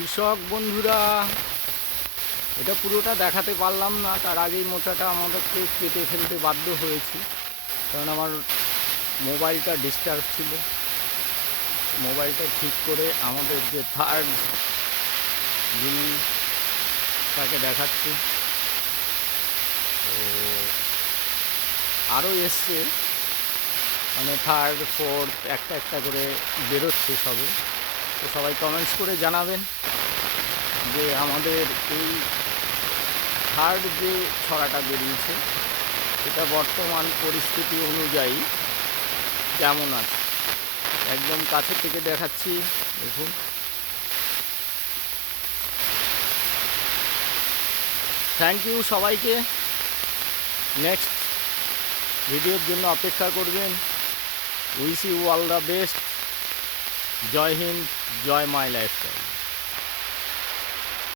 কৃষক বন্ধুরা, এটা পুরোটা দেখাতে পারলাম না, তার আগেই মোটাটা আমাদেরকে কেটে ফেলতে বাধ্য হয়েছি, কারণ আমার মোবাইলটা ডিস্টার্ব ছিল। মোবাইলটা ঠিক করে আমাদের যে থার্ড যিনি তাকে দেখাচ্ছি। তো আরও এসছে, মানে থার্ড ফোর্থ একটা একটা করে বেরোচ্ছে সবে। তো সবাই কমেন্টস করে জানাবেন যে আমাদের এই থার্ড যে ছড়াটা বেরিয়েছে এটা বর্তমান পরিস্থিতি অনুযায়ী কেমন আছে। একদম কাছে থেকে দেখাচ্ছি, দেখুন। থ্যাংক ইউ সবাইকে। নেক্সট ভিডিওর জন্য অপেক্ষা করবেন। Wish you all the best. জয় হিন্দ, জয় মাই লাইফস্টাইল।